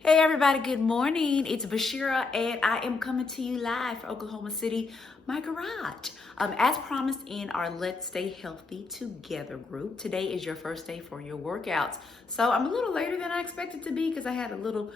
Hey everybody, good morning. It's Basheerah and I am coming to you live from Oklahoma City, my garage. As promised in our Let's Stay Healthy Together group, today is your first day for your workouts. So I'm a little later than I expected to be because I had a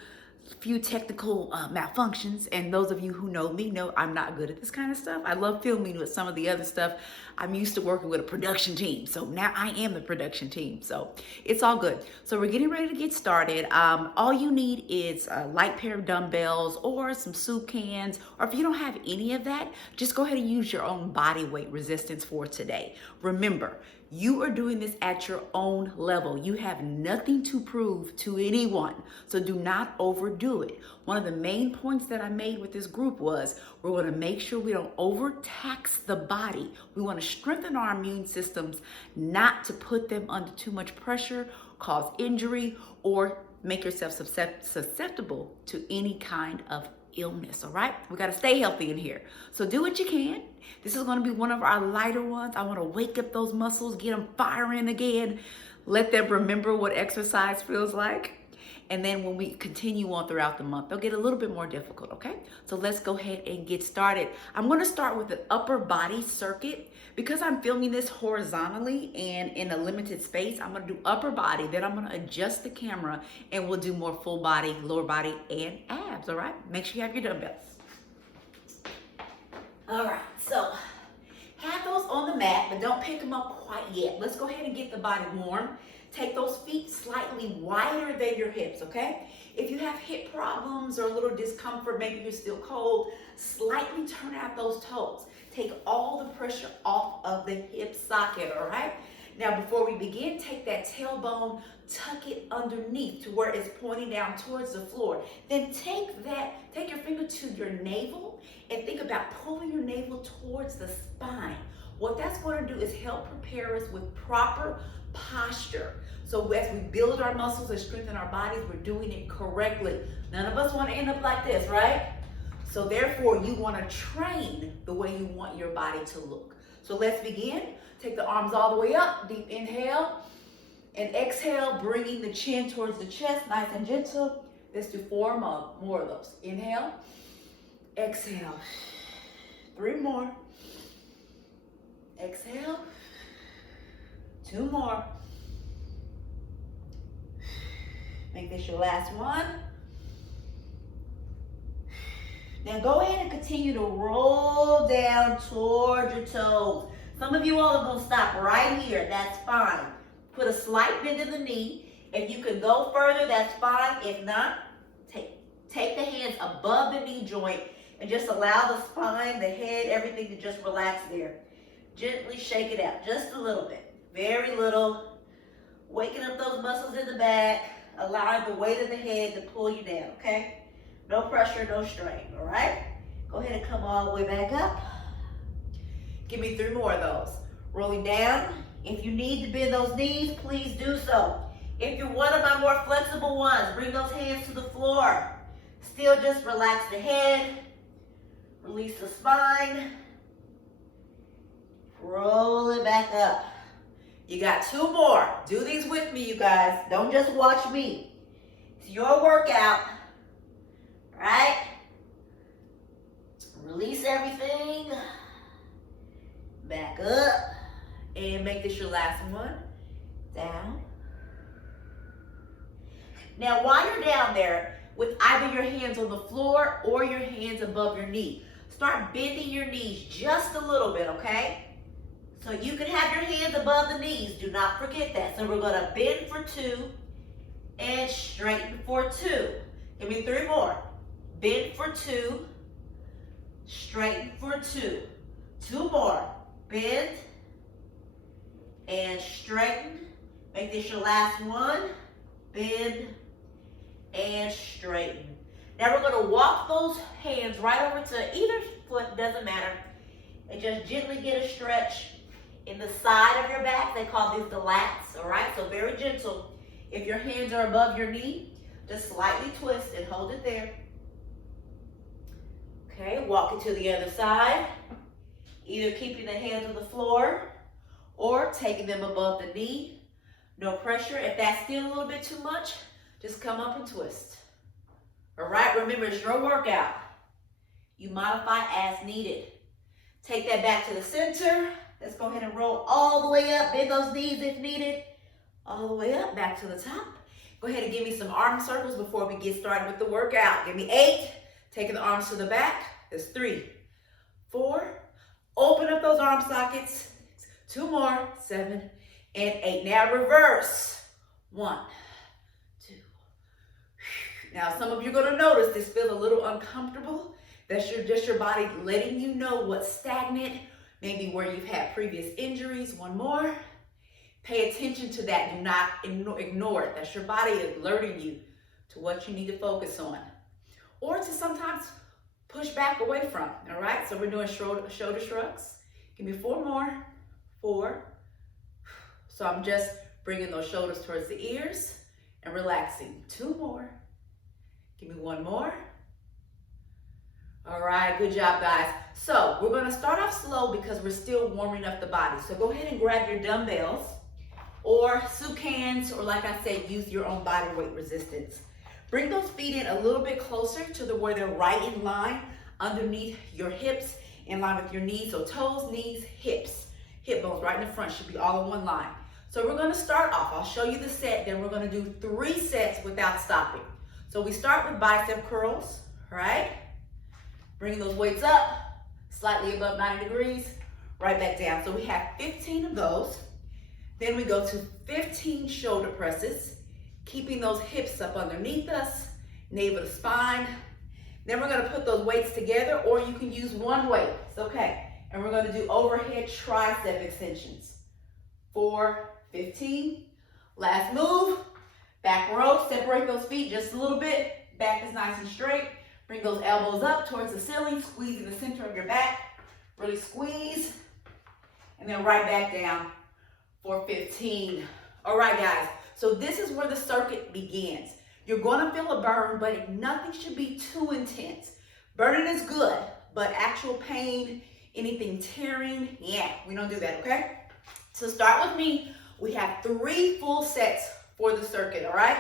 few technical malfunctions, and those of you who know me know I'm not good at this kind of stuff. I love filming with some of the other stuff. I'm used to working with a production team, so now I am the production team, so it's all good. So we're getting ready to get started. All you need is a light pair of dumbbells or some soup cans, or if you don't have any of that, just go ahead and use your own body weight resistance for today. Remember, you are doing this at your own level. You have nothing to prove to anyone, so do not overdo it. One of the main points that I made with this group was we're going to make sure we don't overtax the body. We want to strengthen our immune systems, not to put them under too much pressure, cause injury, or make yourself susceptible to any kind of illness. All right, we got to stay healthy in here, so do what you can. This is going to be one of our lighter ones. I want to wake up those muscles, get them firing again, let them remember what exercise feels like. And then when we continue on throughout the month, they'll get a little bit more difficult, okay? So let's go ahead and get started. I'm gonna start with an upper body circuit. Because I'm filming this horizontally and in a limited space, I'm gonna do upper body, then I'm gonna adjust the camera and we'll do more full body, lower body, and abs, all right? Make sure you have your dumbbells. All right, so have those on the mat, but don't pick them up quite yet. Let's go ahead and get the body warm. Take those feet slightly wider than your hips, okay? If you have hip problems or a little discomfort, maybe you're still cold, slightly turn out those toes. Take all the pressure off of the hip socket, all right? Now, before we begin, take that tailbone, tuck it underneath to where it's pointing down towards the floor. Then take your finger to your navel and think about pulling your navel towards the spine. What that's going to do is help prepare us with proper posture. So as we build our muscles and strengthen our bodies, we're doing it correctly. None of us want to end up like this, right? So therefore, you want to train the way you want your body to look. So let's begin. Take the arms all the way up, deep inhale, and exhale, bringing the chin towards the chest, nice and gentle. Let's do four more of those. Inhale, exhale, 3 more. Exhale, 2 more. Make this your last one. Now go ahead and continue to roll down towards your toes. Some of you all are gonna stop right here, that's fine. Put a slight bend in the knee. If you can go further, that's fine. If not, take the hands above the knee joint and just allow the spine, the head, everything to just relax there. Gently shake it out, just a little bit, very little. Waking up those muscles in the back, allowing the weight of the head to pull you down, okay? No pressure, no strain, all right? Go ahead and come all the way back up. Give me 3 more of those. Rolling down. If you need to bend those knees, please do so. If you're one of my more flexible ones, bring those hands to the floor. Still just relax the head, release the spine, roll it back up. You got 2 more. Do these with me, you guys. Don't just watch me. It's your workout, right? Release everything. Back up. And make this your last one. Down. Now, while you're down there, with either your hands on the floor or your hands above your knee, start bending your knees just a little bit, okay? So you can have your hands above the knees. Do not forget that. So we're going to bend for 2 and straighten for 2. Give me 3 more. Bend for 2, straighten for 2. 2 more. Bend and straighten. Make this your last one. Bend and straighten. Now we're going to walk those hands right over to either foot, doesn't matter, and just gently get a stretch in the side of your back. They call these the lats, all right? So very gentle. If your hands are above your knee, just slightly twist and hold it there. Okay, walk it to the other side. Either keeping the hands on the floor or taking them above the knee. No pressure. If that's still a little bit too much, just come up and twist. All right, remember, it's your workout. You modify as needed. Take that back to the center. Let's go ahead and roll all the way up. Bend those knees if needed. All the way up, back to the top. Go ahead and give me some arm circles before we get started with the workout. Give me 8. Taking the arms to the back. That's 3, 4. Open up those arm sockets. 2 more. 7 and 8. Now reverse. 1, 2. Now some of you are going to notice this feels a little uncomfortable. That's just your body letting you know what's stagnant, maybe where you've had previous injuries. 1 more. Pay attention to that. Do not ignore it. That's your body alerting you to what you need to focus on, or to sometimes push back away from. All right, so we're doing shoulder shrugs. Give me 4 more. 4. So I'm just bringing those shoulders towards the ears and relaxing. 2 more. Give me 1 more. All right, good job, guys. So we're going to start off slow because we're still warming up the body. So go ahead and grab your dumbbells or soup cans, or like I said, use your own body weight resistance. Bring those feet in a little bit closer to where they're right in line underneath your hips, in line with your knees. So toes, knees, hips. Hip bones right in the front should be all in one line. So we're going to start off. I'll show you the set, then we're going to do 3 sets without stopping. So we start with bicep curls, right? Bringing those weights up, slightly above 90 degrees, right back down. So we have 15 of those. Then we go to 15 shoulder presses, keeping those hips up underneath us, navel to spine. Then we're going to put those weights together, or you can use 1 weight. It's okay. And we're going to do overhead tricep extensions. 4, 15. Last move. Back row. Separate those feet just a little bit. Back is nice and straight. Bring those elbows up towards the ceiling, squeezing the center of your back. Really squeeze. And then right back down for 15. All right, guys. So this is where the circuit begins. You're going to feel a burn, but nothing should be too intense. Burning is good, but actual pain, anything tearing, yeah, we don't do that, okay? So start with me. We have 3 full sets for the circuit, all right?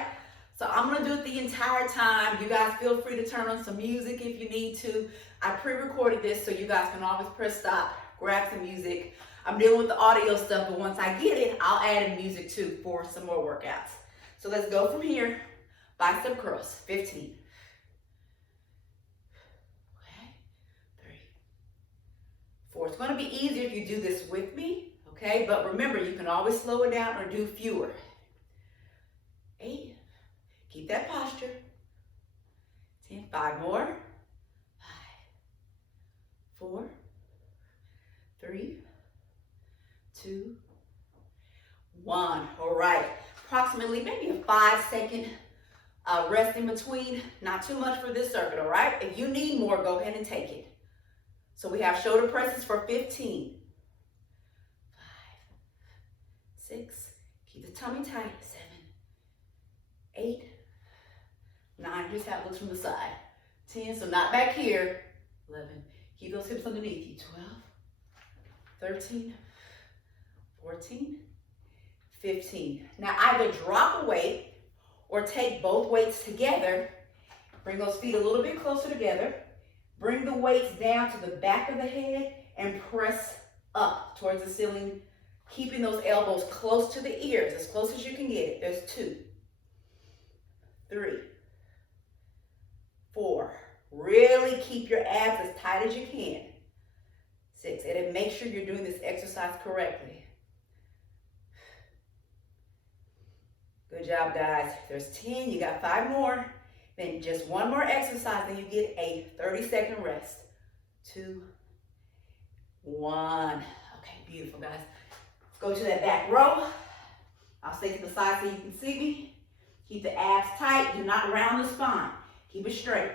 So I'm going to do it the entire time. You guys feel free to turn on some music if you need to. I pre-recorded this so you guys can always press stop, grab some music. I'm dealing with the audio stuff, but once I get it, I'll add in music too for some more workouts. So let's go from here. Bicep curls, 15. Okay, 3, 4. It's going to be easier if you do this with me, okay? But remember, you can always slow it down or do fewer. 8. Keep that posture. 10. 5 more. 5, 4, 3, 2, 1. All right. Approximately maybe a 5-second rest in between. Not too much for this circuit, all right? If you need more, go ahead and take it. So we have shoulder presses for 15. 5, 6. Keep the tummy tight. 7, 8, 9. Here's how it looks from the side. 10. So not back here. 11. Keep those hips underneath you. 12, 13, 14, 15. Now either drop a weight or take both weights together. Bring those feet a little bit closer together. Bring the weights down to the back of the head and press up towards the ceiling, keeping those elbows close to the ears, as close as you can get it. There's 2, 3, 4. Really keep your abs as tight as you can. 6. And then make sure you're doing this exercise correctly. Good job, guys. There's 10. You got 5 more. Then just 1 more exercise, then you get a 30-second rest. 2, 1. Okay, beautiful, guys. Let's go to that back row. I'll stay to the side so you can see me. Keep the abs tight. Do not round the spine. Keep it straight.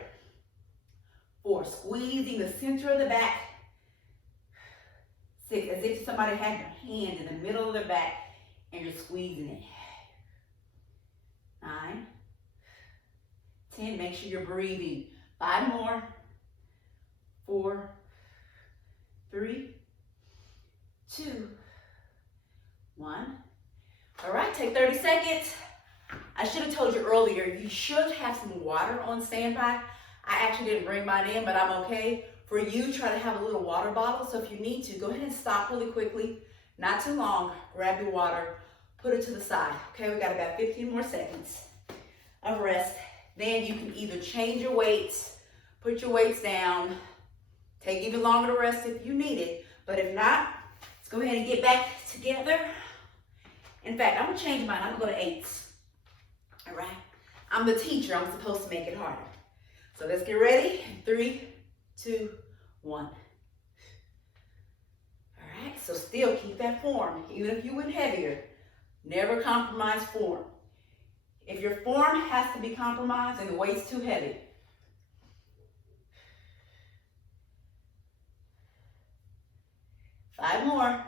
4, squeezing the center of the back. 6, as if somebody had their hand in the middle of their back and you're squeezing it. 9, 10, make sure you're breathing. 5 more. 4, 3, 2, 1. All right, take 30 seconds. I should have told you earlier, you should have some water on standby. I actually didn't bring mine in, but I'm okay. For you, try to have a little water bottle. So if you need to, go ahead and stop really quickly, not too long, grab your water, put it to the side. Okay, we got about 15 more seconds of rest. Then you can either change your weights, put your weights down, take even longer to rest if you need it. But if not, let's go ahead and get back together. In fact, I'm gonna change mine. I'm gonna go to 8s. All right? I'm the teacher. I'm supposed to make it harder. So let's get ready. 3, 2, 1. All right, so still keep that form. Even if you went heavier, never compromise form. If your form has to be compromised and the weight's too heavy, 5 more.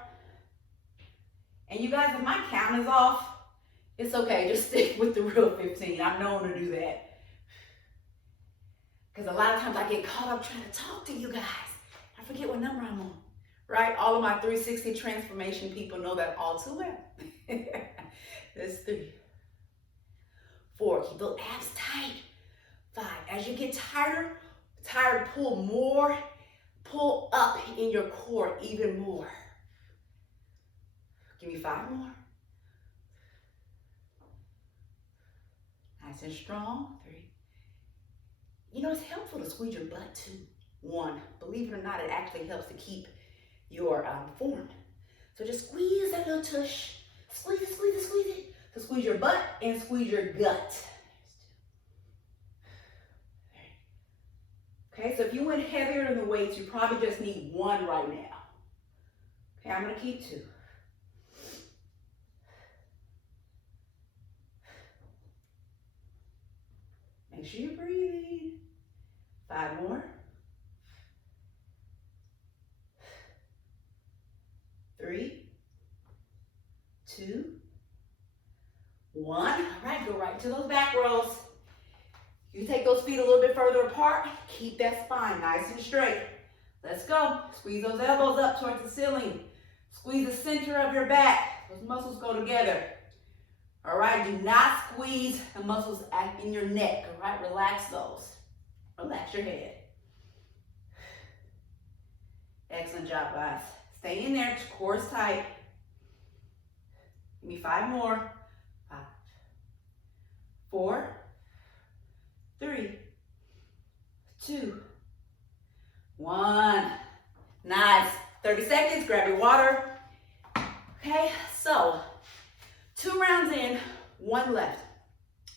And you guys, if my count is off, it's okay. Just stick with the real 15. I'm known to do that. Because a lot of times I get caught up trying to talk to you guys. I forget what number I'm on. Right? All of my 360 transformation people know that all too well. That's 3. 4. Keep those abs tight. 5. As you get tired, pull more. Pull up in your core even more. Give me 5 more. Nice and strong. 3. You know, it's helpful to squeeze your butt too. 1. Believe it or not, it actually helps to keep your form. So just squeeze that little tush. Squeeze it, squeeze it, squeeze it. So squeeze your butt and squeeze your gut. Okay, so if you went heavier than the weights, you probably just need 1 right now. Okay, I'm gonna keep 2. Make sure you're breathing. 5 more. 3, 2, 1. All right, go right into those back rows. You take those feet a little bit further apart. Keep that spine nice and straight. Let's go. Squeeze those elbows up towards the ceiling. Squeeze the center of your back. Those muscles go together. All right, do not squeeze the muscles in your neck. All right, relax those. Relax your head. Excellent job, guys. Stay in there, core is tight. Give me 5 more. 5, 4, 3, 2, 1. Nice. 30 seconds, grab your water. Okay, so 2 rounds in, 1 left.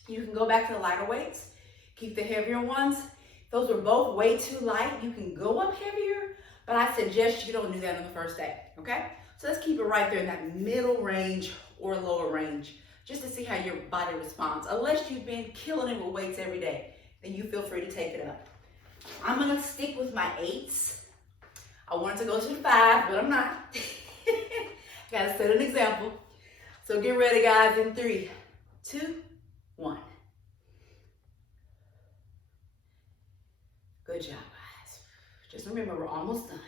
You can go back to the lighter weights. Keep the heavier ones. Those were both way too light. You can go up heavier, but I suggest you don't do that on the first day, okay? So let's keep it right there in that middle range or lower range, just to see how your body responds. Unless you've been killing it with weights every day, then you feel free to take it up. I'm gonna stick with my 8s. I wanted to go to the 5, but I'm not. Gotta set an example. So get ready, guys, in 3, 2, 1. Good job, guys. Just remember, we're almost done.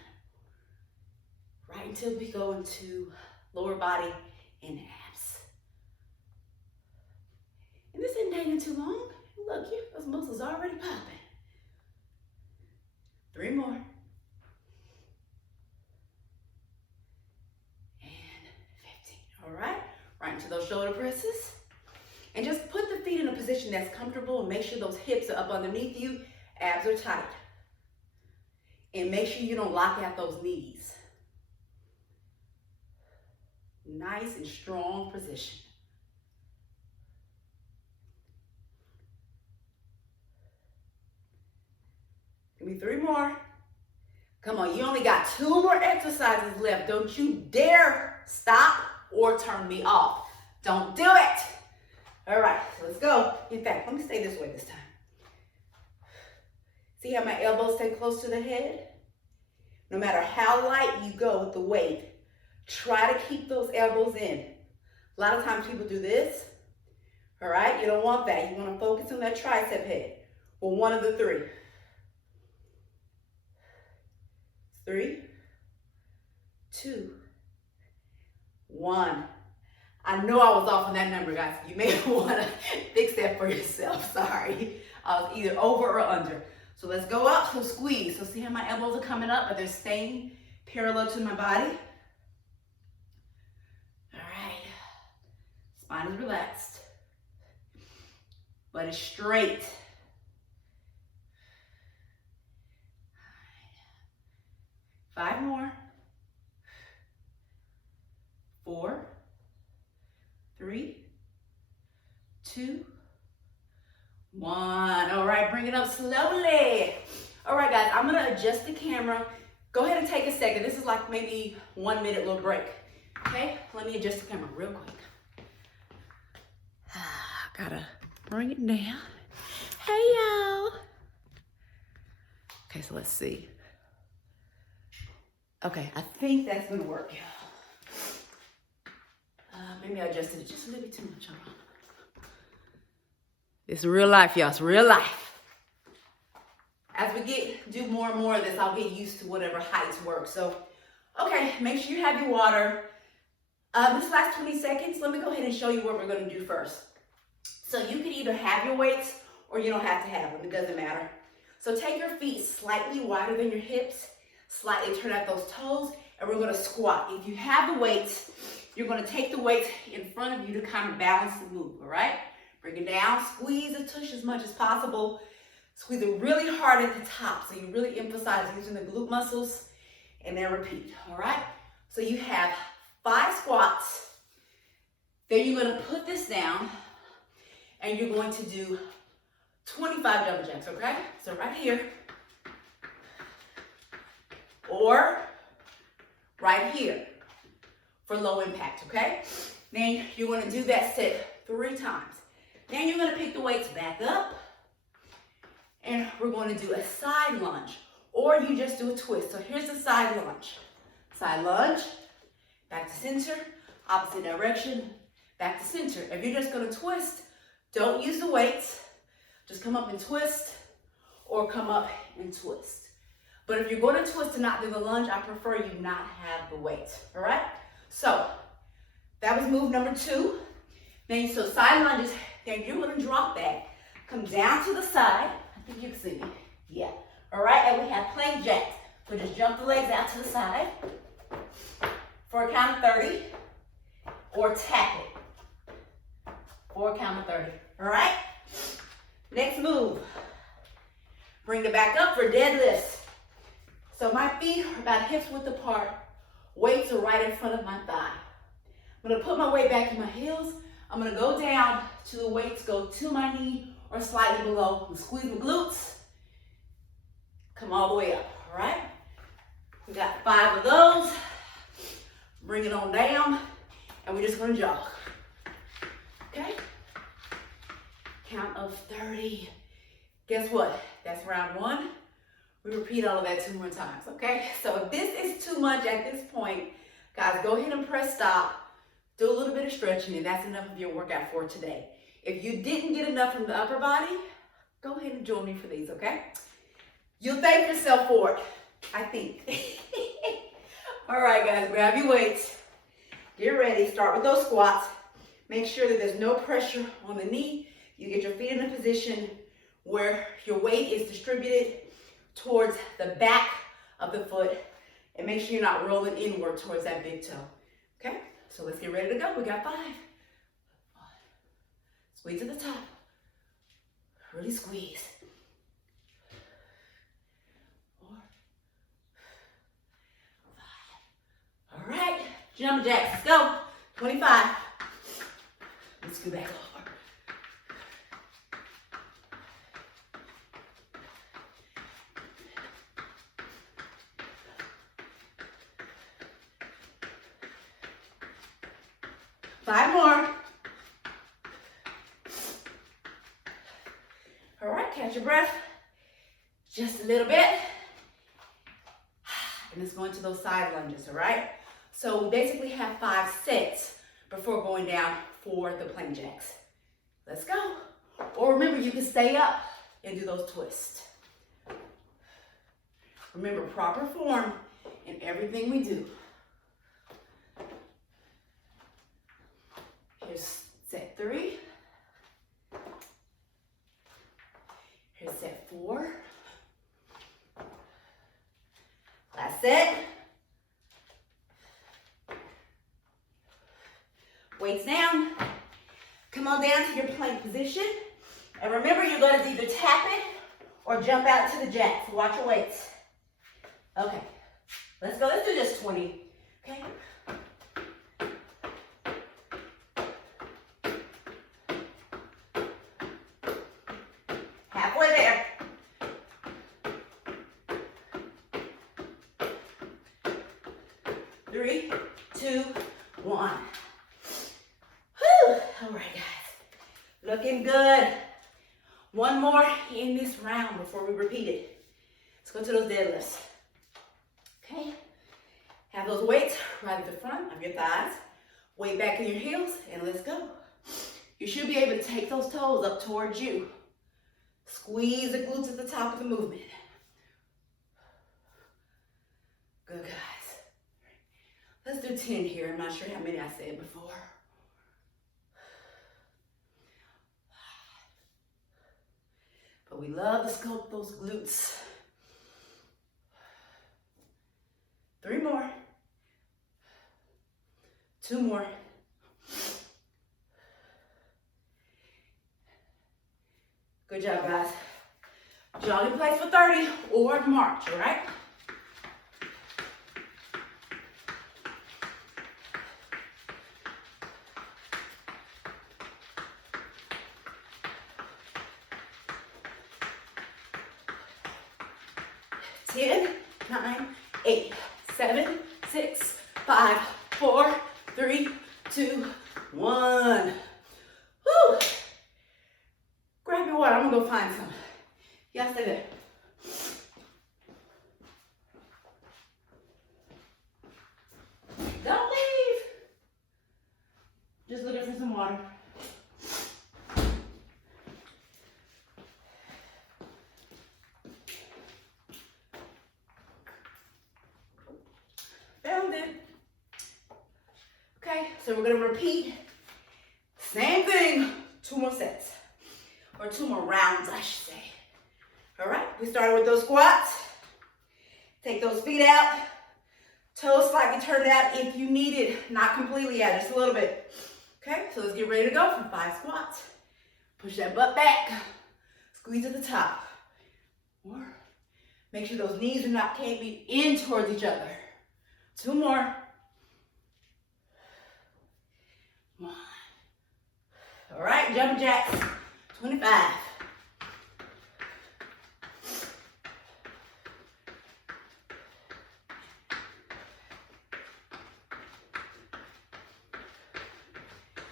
Right until we go into lower body and abs. And this isn't taking too long. Look, those muscles already popping. 3 more. And 15. All right. Right into those shoulder presses. And just put the feet in a position that's comfortable and make sure those hips are up underneath you. Abs are tight. And make sure you don't lock out those knees. Nice and strong position. Give me 3 more. Come on, you only got 2 more exercises left. Don't you dare stop or turn me off. Don't do it. All right, so let's go. In fact, let me stay this way this time. See how my elbows stay close to the head? No matter how light you go with the weight, try to keep those elbows in. A lot of times people do this. All right, you don't want that. You want to focus on that tricep head. Well, one of the 3. 3, 2, 1. I know I was off on that number, guys. You may want to fix that for yourself. Sorry. I was either over or under. So let's go up, so squeeze. So see how my elbows are coming up, but they're staying parallel to my body. All right. Spine is relaxed, but it's straight. 5 more. 4, 3, 2, 1. All right, bring it up slowly. All right, guys, I'm gonna adjust the camera. Go ahead and take a second. This is like maybe 1 minute little break. Okay, let me adjust the camera real quick. Gotta bring it down. Hey, y'all. Okay, so let's see. Okay, I think that's gonna work, y'all. Maybe I adjusted it just a little bit too much. Hold on. It's real life, y'all. It's real life. As we do more and more of this, I'll get used to whatever heights work. So, okay, make sure you have your water. This last 20 seconds, let me go ahead and show you what we're going to do first. So you can either have your weights or you don't have to have them. It doesn't matter. So take your feet slightly wider than your hips, slightly turn out those toes, and we're going to squat. If you have the weights, you're going to take the weights in front of you to kind of balance the move, all right? Bring it down, squeeze the tush as much as possible. Squeeze it really hard at the top, so you really emphasize using the glute muscles, and then repeat, all right? So you have 5 squats. Then you're going to put this down, and you're going to do 25 double jacks, okay? So right here, or right here for low impact, okay? Then you're going to do that set 3 times. Then you're going to pick the weights back up, and we're going to do a side lunge, or you just do a twist. So here's the side lunge. Side lunge, back to center, opposite direction, back to center. If you're just going to twist, don't use the weights. Just come up and twist, or come up and twist. But if you're going to twist and not do the lunge, I prefer you not have the weights, all right? So that was move number 2. Then, so side lunges, then you're going to drop back, come down to the side. I think you can see me. Yeah. All right, and we have plank jacks. So just jump the legs out to the side for a count of 30, or tap it for a count of 30. All right? Next move. Bring it back up for deadlifts. So my feet are about hips width apart. Weights are right in front of my thigh. I'm going to put my weight back in my heels. I'm going to go down to the weights go to my knee or slightly below. And squeeze my glutes. Come all the way up, all right? We got 5 of those. Bring it on down, and we're just going to jog. Okay? Count of 30. Guess what? That's round 1. We repeat all of that 2 more times, okay? So if this is too much at this point, guys, go ahead and press stop. Do a little bit of stretching, and that's enough of your workout for today. If you didn't get enough from the upper body, go ahead and join me for these, okay? You'll thank yourself for it, I think. All right, guys, grab your weights. Get ready. Start with those squats. Make sure that there's no pressure on the knee. You get your feet in a position where your weight is distributed towards the back of the foot, and make sure you're not rolling inward towards that big toe. Okay? So let's get ready to go. We got 5. Squeeze to the top. Really squeeze. 4, 5. All right. Jump jacks. Let's go. 25. Let's go back over. Five more. All right, catch your breath. Just a little bit. And let's go into those side lunges, all right? So we basically have 5 sets before going down for the plank jacks. Let's go. Or remember, you can stay up and do those twists. Remember, proper form in everything we do. Set 3. Here's set 4. Last set. Weights down. Come on down to your plank position. And remember, you're going to either tap it or jump out to the jack. So watch your weights. Okay. Let's go. Let's do just 20. Okay. Halfway there. Three, 2, 1. Whew. All right, guys. Looking good. One more in this round before we repeat it. Let's go to those deadlifts. Okay. Have those weights right at the front of your thighs. Weight back in your heels, and let's go. You should be able to take those toes up towards you. Squeeze the glutes at the top of the movement. Good, guys. Let's do 10 here. I'm not sure how many I said before. But we love to sculpt those glutes. 3 more. 2 more. Good job, guys. Jog in place for 30 or march, all right? Ten, 9, 8, 7, 6, 5, 4, 3, 2, 1. Woo! Grab your water. I'm gonna go find some. Y'all stay there. Don't leave. Just looking for some water. Found it. Okay, so we're gonna repeat. Same thing, 2 more sets. Or 2 more rounds, I should say. All right, we started with those squats. Take those feet out. Toes slightly turned out if you need it. Not completely out, just a little bit. Okay, so let's get ready to go for 5 squats. Push that butt back. Squeeze at the top. More. Make sure those knees can't be in towards each other. 2 more. 1. All right, jumping jacks. 25.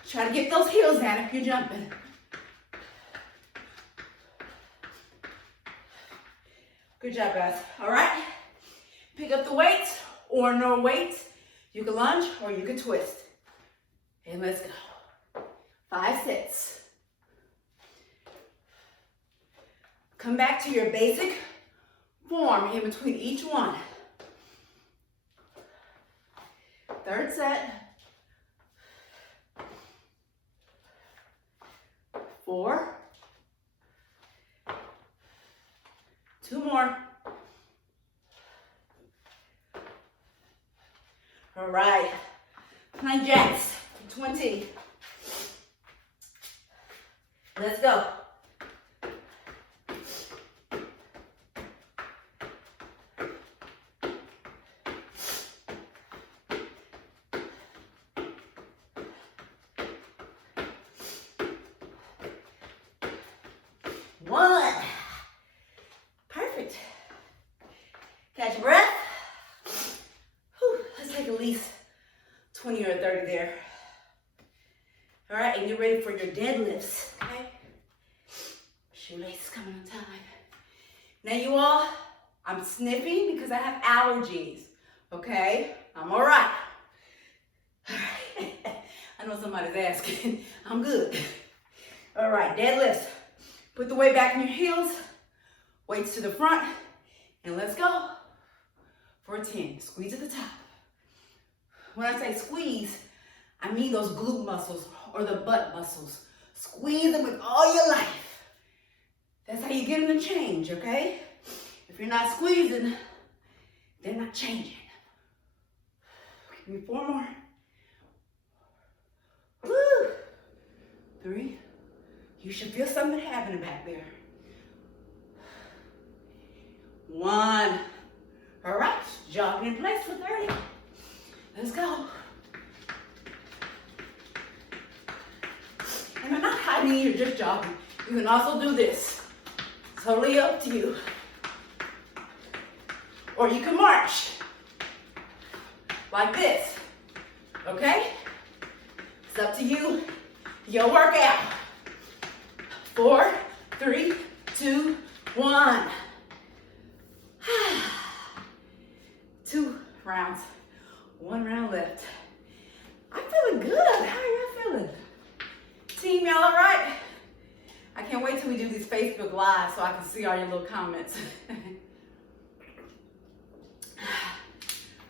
Try to get those heels down if you're jumping. Good job, guys. All right. Pick up the weights or no weights. You can lunge or you can twist. And let's go. 5 sets. Come back to your basic form in between each one. 3rd set. 4. 2 more. All right. Plank jacks. 20. Let's go. One. Perfect. Catch your breath. Whew. Let's take at least 20 or 30 there. All right, and get ready for your deadlifts, okay? Shoelaces coming on time. Now you all, I'm sniffing because I have allergies, okay? I'm all right. I know somebody's asking. I'm good. All right, deadlifts. Put the weight back in your heels, weights to the front, and let's go for 10. Squeeze at the top. When I say squeeze, I mean those glute muscles or the butt muscles. Squeeze them with all your life. That's how you get them to change, okay? If you're not squeezing, they're not changing. Give me 4 more. Woo! 3. You should feel something happening back there. 1. All right, jogging in place for 30. Let's go. And I'm not hiding, you're just jogging. You can also do this. Totally up to you. Or you can march. Like this. Okay? It's up to you. Your workout. 4, 3, 2, 1. 2 rounds. 1 round left. I'm feeling good. How are y'all feeling? Team, y'all all right? I can't wait till we do these Facebook Live so I can see all your little comments.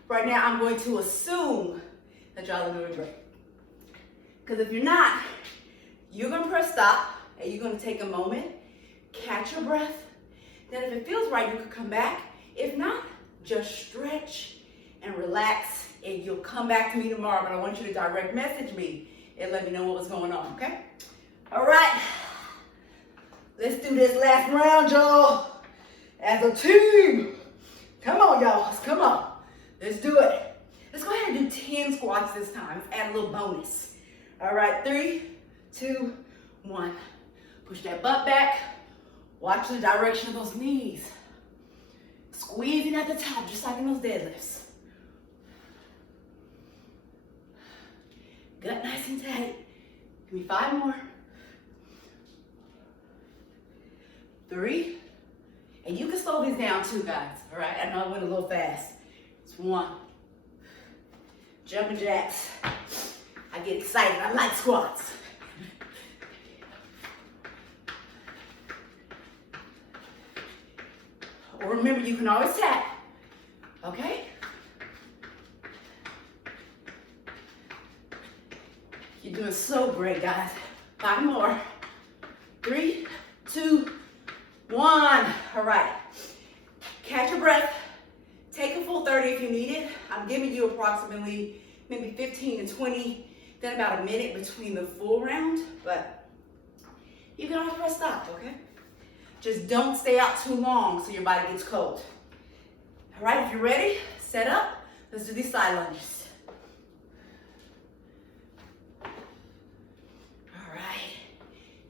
Right now, I'm going to assume that y'all are doing great. Because if you're not, you're going to press stop and you're going to take a moment, catch your breath. Then if it feels right, you can come back. If not, just stretch and relax and you'll come back to me tomorrow. But I want you to direct message me and let me know what was going on, okay? All right. Let's do this last round, y'all. As a team. Come on, y'all. Come on. Let's do it. Let's go ahead and do 10 squats this time. Let's add a little bonus. All right, 3, 2, 1. Push that butt back. Watch the direction of those knees. Squeezing at the top, just like in those deadlifts. Gut nice and tight. Give me 5 more. 3. And you can slow these down too, guys. All right, I know I went a little fast. It's 1. Jumping jacks. I get excited. I like squats. Or remember, you can always tap. Okay? You're doing so great, guys. 5 more. 3, 2, 1. All right. Catch your breath. Take a full 30 if you need it. I'm giving you approximately maybe 15 to 20, then about a minute between the full round, but you can always press stop, okay? Just don't stay out too long so your body gets cold. All right, if you're ready, set up. Let's do these side lunges. All right.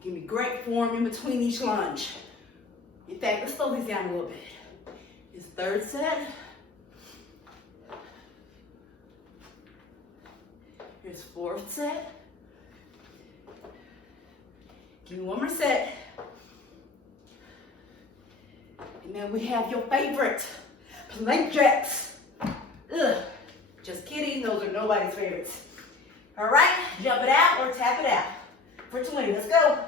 Give me great form in between each lunge. In fact, let's slow these down a little bit. It's 3rd set. Here's 4th set. Give me 1 more set. And then we have your favorite, plank jacks. Ugh, just kidding, those are nobody's favorites. All right, jump it out or tap it out. For 20, let's go.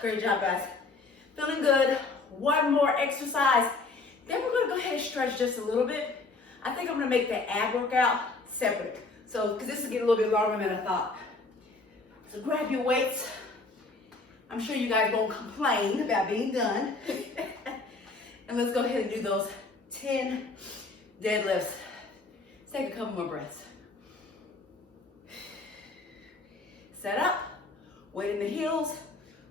Great job, guys. Feeling good. 1 more exercise. Then we're gonna go ahead and stretch just a little bit. I think I'm gonna make the ab workout separate. So, because this will get a little bit longer than I thought. So grab your weights. I'm sure you guys won't complain about being done. And let's go ahead and do those 10 deadlifts. Let's take a couple more breaths. Set up, weight in the heels.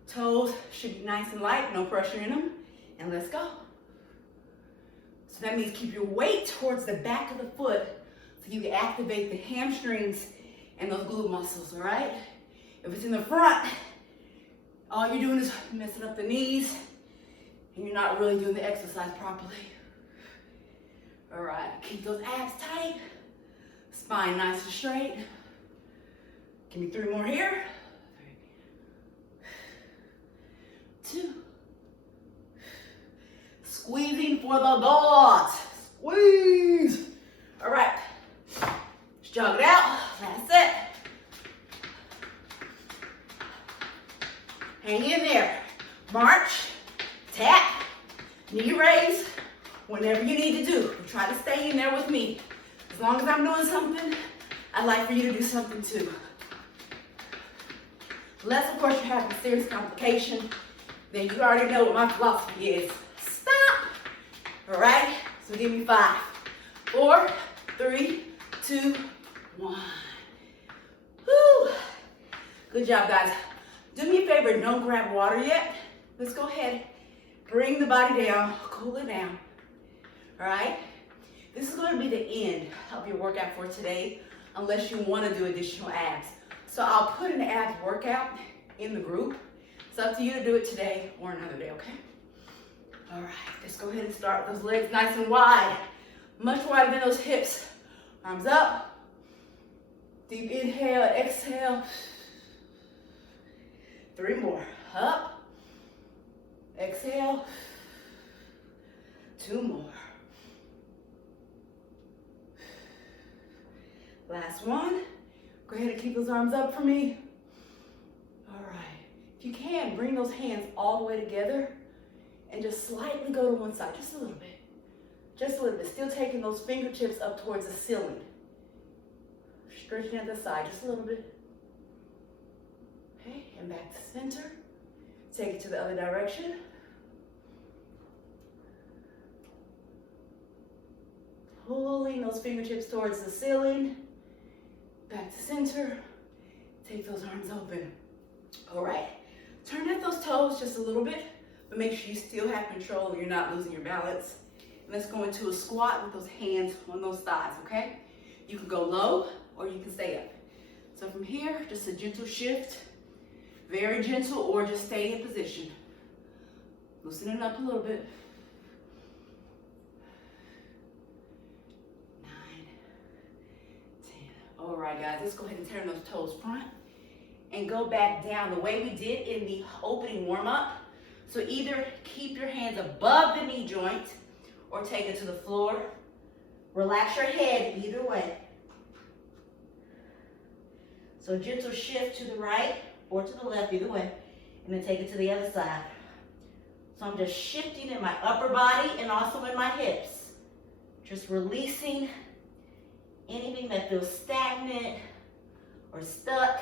Toes should be nice and light, no pressure in them. And let's go. So that means keep your weight towards the back of the foot so you can activate the hamstrings and those glute muscles, all right? If it's in the front, all you're doing is messing up the knees and you're not really doing the exercise properly. All right, keep those abs tight. Spine nice and straight. Give me 3 more here. 2. Squeezing for the dogs. Squeeze. All right. jog it out. That's it. Hang in there. March, tap, knee raise, whenever you need to do. Try to stay in there with me. As long as I'm doing something, I'd like for you to do something too. Unless, of course, you're having a serious complication, then you already know what my philosophy is. Stop. All right? So give me 5, 4, 3, 2, 1. Woo. Good job, guys. Do me a favor, don't grab water yet. Let's go ahead, bring the body down, cool it down. All right? This is going to be the end of your workout for today, unless you want to do additional abs. So I'll put an abs workout in the group. It's up to you to do it today or another day, okay? All right, let's go ahead and start with those legs nice and wide. Much wider than those hips. Arms up. Deep inhale, exhale. 3 more. Up. Exhale. 2 more. Last one. Go ahead and keep those arms up for me. All right. If you can, bring those hands all the way together and just slightly go to one side, just a little bit. Just a little bit. Still taking those fingertips up towards the ceiling. Stretching at the side, just a little bit. Okay, and back to center. Take it to the other direction. Pulling those fingertips towards the ceiling. Back to center. Take those arms open. All right. Turn at those toes just a little bit, but make sure you still have control and you're not losing your balance. And let's go into a squat with those hands on those thighs, okay? You can go low or you can stay up. So from here, just a gentle shift. Very gentle, or just stay in position. Loosen it up a little bit. 9, 10. All right, guys, let's go ahead and turn those toes front and go back down the way we did in the opening warm-up. So either keep your hands above the knee joint or take it to the floor. Relax your head either way. So gentle shift to the right or to the left, either way, and then take it to the other side. So I'm just shifting in my upper body and also in my hips. Just releasing anything that feels stagnant or stuck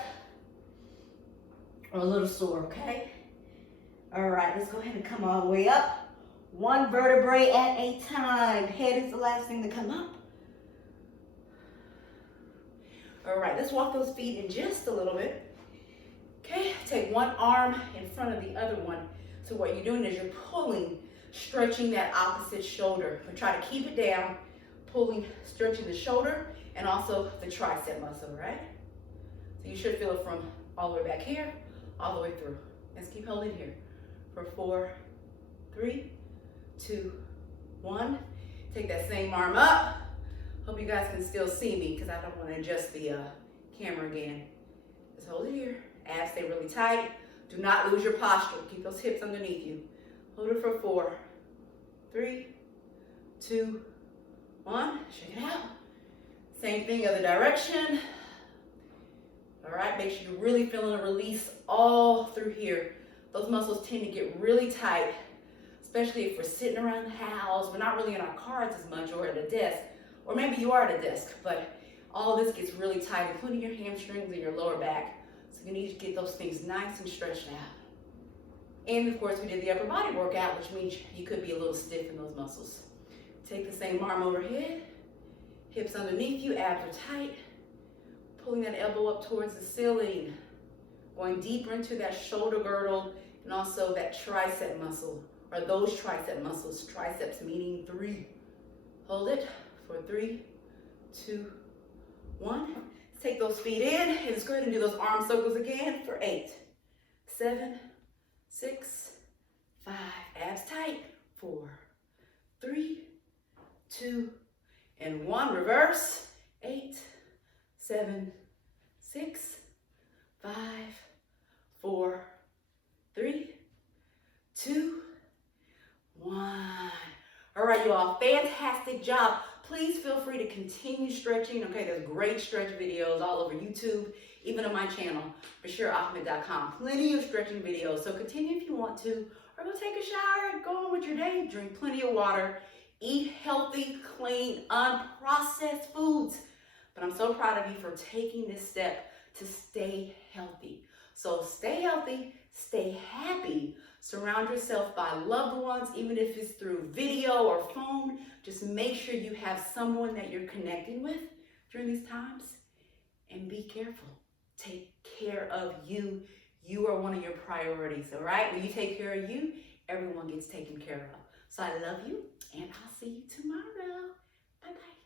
or a little sore, okay? All right, let's go ahead and come all the way up. 1 vertebrae at a time. Head is the last thing to come up. All right, let's walk those feet in just a little bit. Okay, take one arm in front of the other one. So what you're doing is you're pulling, stretching that opposite shoulder. But try to keep it down, pulling, stretching the shoulder and also the tricep muscle, right? So you should feel it from all the way back here, all the way through. Let's keep holding here for 4, 3, 2, 1. Take that same arm up. Hope you guys can still see me because I don't want to adjust the camera again. Just hold it here. Abs stay really tight. Do not lose your posture. Keep those hips underneath you. Hold it for 4, 3, 2, 1. Shake it out. Same thing, other direction. All right, make sure you're really feeling a release all through here. Those muscles tend to get really tight, especially if we're sitting around the house. We're not really in our cars as much or at a desk, or maybe you are at a desk, but all this gets really tight, including your hamstrings and your lower back. So you need to get those things nice and stretched out. And of course, we did the upper body workout, which means you could be a little stiff in those muscles. Take the same arm overhead, hips underneath you, abs are tight. Pulling that elbow up towards the ceiling, going deeper into that shoulder girdle and also that tricep muscle, or those tricep muscles, triceps meaning 3. Hold it for 3, 2, 1. Let's take those feet in and let's go ahead and do those arm circles again for 8, 7, 6, 5, abs tight, 4, 3, 2, and 1. Reverse, 8, 7, 6, 5, 4, 3, 2, 1. All right, you all, fantastic job. please feel free to continue stretching. Okay, there's great stretch videos all over YouTube, even on my channel, basheerahahmed.com. Plenty of stretching videos. So continue if you want to, or go take a shower, go on with your day, drink plenty of water, eat healthy, clean, unprocessed foods. But I'm so proud of you for taking this step to stay healthy. So stay healthy, stay happy, surround yourself by loved ones, even if it's through video or phone. Just make sure you have someone that you're connecting with during these times, and be careful. Take care of you. You are one of your priorities, all right? When you take care of you, everyone gets taken care of. So I love you, and I'll see you tomorrow. Bye-bye.